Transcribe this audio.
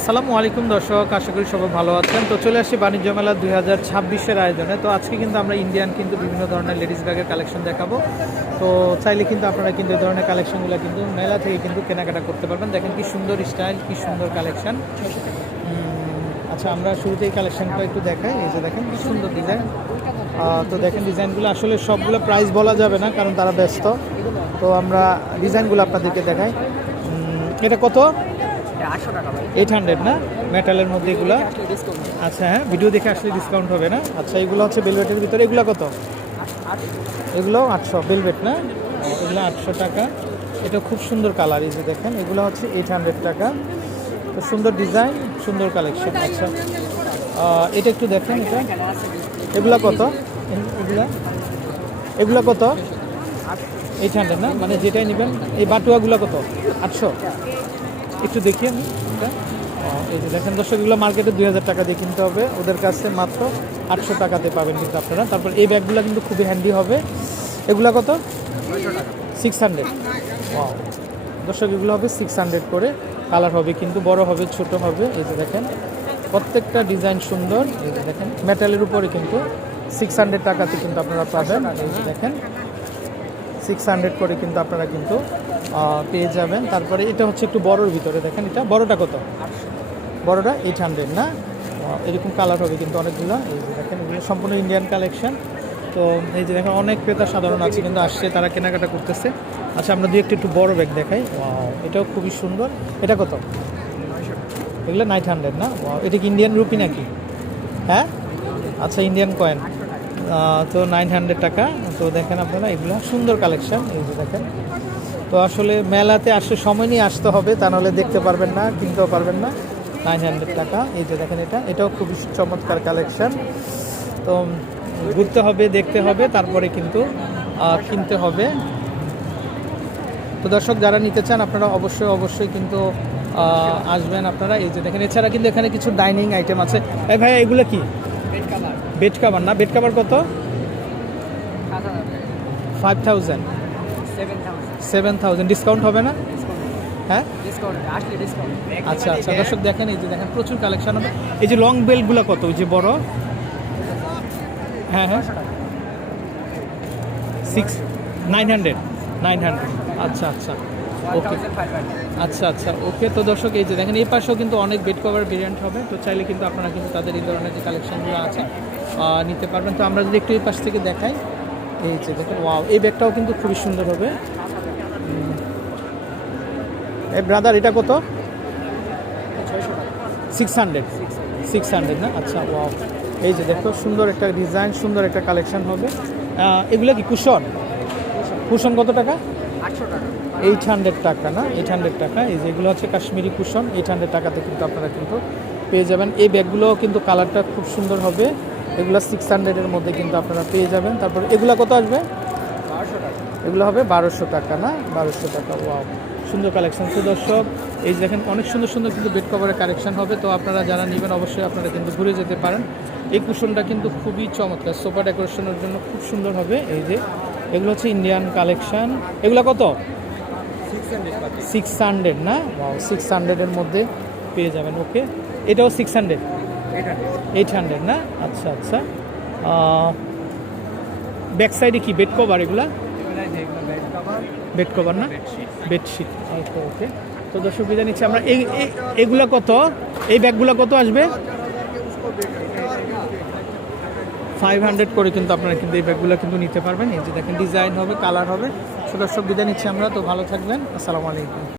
আসসালামু আলাইকুম দর্শক, আশা করি সবাই ভালো আছেন। তো চলে আসি বাণিজ্য মেলা 2026-এর আয়োজনে। তো আজকে কিন্তু আমরা ইন্ডিয়ান কিন্তু বিভিন্ন ধরনের লেডিস ব্যাগের কালেকশন দেখাবো। তো চাইলে কিন্তু আপনারা কিন্তু এই ধরনের কালেকশনগুলো কিন্তু মেলা থেকে কিন্তু কেনাকাটা করতে পারবেন। দেখেন কি সুন্দর স্টাইল, কি সুন্দর কালেকশন। আচ্ছা, আমরা শুরুতে এই কালেকশনটা একটু দেখাই। এই যে দেখেন কি সুন্দর ডিজাইন। তো দেখেন ডিজাইনগুলো আসলে সবগুলো প্রাইস বলা যাবে না, কারণ তারা ব্যস্ত। তো আমরা ডিজাইনগুলো আপনাদেরকে দেখাই। এটা কত? 800 না, মেটালের মধ্যে এগুলো। আচ্ছা হ্যাঁ, ভিডিও দেখে আসলে ডিসকাউন্ট হবে না। আচ্ছা, এগুলো হচ্ছে বেলভেটের ভিতরে। এগুলো কত? এগুলো 800 বেলভেট না, এগুলো 800 টাকা। এটা খুব সুন্দর কালার, এই যে দেখেন। এগুলো হচ্ছে 800 টাকা। তো সুন্দর ডিজাইন, সুন্দর কালেকশন। আচ্ছা, এটা একটু দেখেন। এটা এগুলো কত? এগুলো কত? 800 না, মানে যেটাই নেবেন। এই বাটুয়াগুলো কত? 800। একটু দেখি আমি এটা। এই যে দেখেন দর্শক, এগুলো মার্কেটে 2000 টাকা দিয়ে কিনতে হবে, ওদের কাছে মাত্র 800 টাকাতে পাবেন কিন্তু আপনারা। তারপর এই ব্যাগগুলো কিন্তু খুবই হ্যান্ডি হবে। এগুলো কত? 600। দর্শক, এগুলো হবে 600 করে। কালার হবে কিন্তু, বড় হবে, ছোট হবে। এই যে দেখেন, প্রত্যেকটা ডিজাইন সুন্দর। এই যে দেখেন, মেটালের উপরে কিন্তু 600 টাকাতে কিন্তু আপনারা পাবেন। এই যে দেখেন, 600 করে কিন্তু আপনারা কিন্তু পেয়ে যাবেন। তারপরে এটা হচ্ছে একটু বড়োর ভিতরে। দেখেন, এটা বড়টা কত? বড়টা 800 না। এরকম কালার হবে কিন্তু অনেকগুলো। এই যে দেখেন, এগুলো সম্পূর্ণ ইন্ডিয়ান কালেকশন। তো এই যে দেখেন, অনেক ক্রেতা সাধারণ আছে কিন্তু আসছে, তারা কেনাকাটা করতেছে। আচ্ছা, আমরা একটু বড় ব্যাগ দেখাই। এটাও খুবই সুন্দর। এটা কত? এগুলো 900 না। এটা কি ইন্ডিয়ান রুপি নাকি? হ্যাঁ, আচ্ছা, ইন্ডিয়ান কয়েন। তো 900 টাকা। তো দেখেন আপনারা, এগুলো সুন্দর কালেকশন। এই যে দেখেন, তো আসলে মেলাতে আসলে সময় নিয়ে আসতে হবে, তা নাহলে দেখতে পারবেন না, কিনতেও পারবেন না। 900 টাকা। এই যে দেখেন, এটাও খুবই চমৎকার কালেকশন। তো ঘুরতে হবে, দেখতে হবে, তারপরে কিন্তু কিনতে হবে। তো দর্শক, যারা নিতে চান আপনারা অবশ্যই কিন্তু আসবেন আপনারা। এই যে দেখেন, এছাড়া কিন্তু এখানে কিছু ডাইনিং আইটেম আছে। এই ভাই, এগুলো কি? বেড কাভার না? বেড কাভার কত? 5000। 7000 ডিসকাউন্ট হবে না? হ্যাঁ, আচ্ছা আচ্ছা দর্শক, দেখেন এই যে দেখেন, প্রচুর কালেকশন হবে। এই যে লং বেল্টগুলো কত? ওই যে বড়। হ্যাঁ হ্যাঁ, 900। আচ্ছা আচ্ছা, ওকে। আচ্ছা আচ্ছা, ওকে। তো দর্শক, এই যে দেখেন, এই পাশেও কিন্তু অনেক বেড কভার ভেরিয়েন্ট হবে। তো চাইলে কিন্তু আপনারা কিন্তু তাদের এই ধরনের যে কালেকশনগুলো আছে নিতে পারবেন। তো আমরা যদি একটু এই পাশ থেকে দেখাই, এই যে দেখেন, ওয়াও, এই ব্যাগটাও কিন্তু খুবই সুন্দর হবে। এই ব্রাদার, এটা কত? 600 না। আচ্ছা, ওয়াও, এই যে দেখো, সুন্দর একটা ডিজাইন, সুন্দর একটা কালেকশন হবে। এগুলো কি কুশন? কুশন কত টাকা? 800 টাকা না, 800 টাকা। এই যে এগুলো হচ্ছে কাশ্মীরি কুশন, 800 টাকাতে কিন্তু আপনারা কিন্তু পেয়ে যাবেন। এই ব্যাগগুলো কিন্তু কালারটা খুব সুন্দর হবে। এগুলো 600-এর মধ্যে কিন্তু আপনারা পেয়ে যাবেন। তারপর এগুলো কত আসবে? 1200 টাকা। এগুলো হবে 1200 টাকা না, 1200 টাকা। ওয়াও, সুন্দর কালেকশন। তো দর্শক, এই যে দেখেন, অনেক সুন্দর সুন্দর কিন্তু বেড কভারের কালেকশন হবে। তো আপনারা যারা নেবেন অবশ্যই আপনারা কিন্তু ঘুরে যেতে পারেন। এই কুশনটা কিন্তু খুবই চমৎকার, সোফা ডেকোরেশনের জন্য খুব সুন্দর হবে। এই যে এগুলো হচ্ছে ইন্ডিয়ান কালেকশন। এগুলো কত? 600 না। 600-এর মধ্যে পেয়ে যাবেন। ওকে, এটাও 600, 800 না। আচ্ছা আচ্ছা, ব্যাক সাইডে কি বেড কভার? এগুলা বেড কভার না, বেডশিট। ওকে ওকে। তো দর্শক, বিদায় নিচ্ছি আমরা। এগুলো কত? এই ব্যাগগুলো কত আসবে? 500 করে কিন্তু আপনারা কিন্তু এই ব্যাগগুলো কিন্তু নিতে পারবেন। এই যে দেখেন, ডিজাইন হবে, কালার হবে। তো দর্শক, বিদায় নিচ্ছি আমরা। তো ভালো থাকবেন। আসসালামু আলাইকুম।